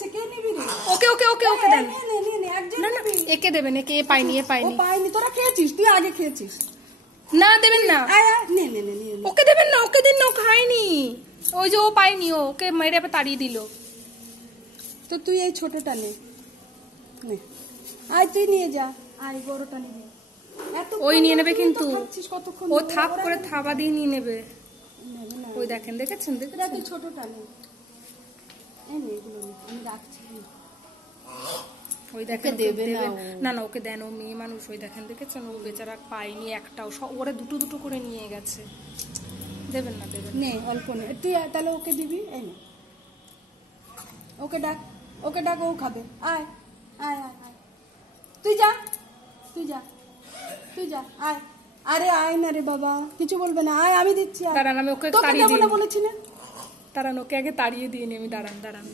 যাচ্ছে, কে নিবি রে? ওকে ওকে ওকে ওকে দেন। একজন নিবি। একে দেবেন, একে এ পাইনি, এ পাইনি। ও পাইনি, তোরা খেয়েছিস, তুই আগে খেয়েছিস। না দেবেন না, আয় আয়, নে নে নে নে। ওকে দেবেন না, ওকে দিন না, ও খায়নি। ওই যে ও পাইনি, ওকে মেরে আবার তাড়িয়ে দিল। তো তুই এই ছোটটা নে, নে আয় তুই নিয়ে যা, আয় বড়টা নিবি। ওই নিয়ে নেবে কিন্তু, কতক্ষণ ও থাপ করে থাবা দিয়ে নিয়ে নেবে। ওই দেখেন, দেখেছেন তুই ছোটটা নে, এই নে এগুলো নে, আমি রাখছি। ওই দেখেন দেবে না, না ওকে দেন, ও মেয়ে মানুষ। ওই দেখেন, দেখেছেন ও বেচারা পাইনি একটাও, ওরা দুটো দুটো করে নিয়ে গেছে। দেবেন না, দেবেন নে, অল্প নে তুই, তাহলে ওকে দিবি। এই নে, ওকে ডাক, ওকে ডাক, ও খাবে। আয় আয় আয় আয়, তুই যা, তুই যা, তুই যা, আয়। আরে আয় না রে বাবা, কিছু বলবে না, আয় আমি দিচ্ছি। দাঁড়ান, আমি ওকে তোকে তাড়িয়ে দেবো দিই, না বলেছি না। দাঁড়ান ওকে আগে তাড়িয়ে দিয়ে নি আমি, দাঁড়ান দাঁড়ান।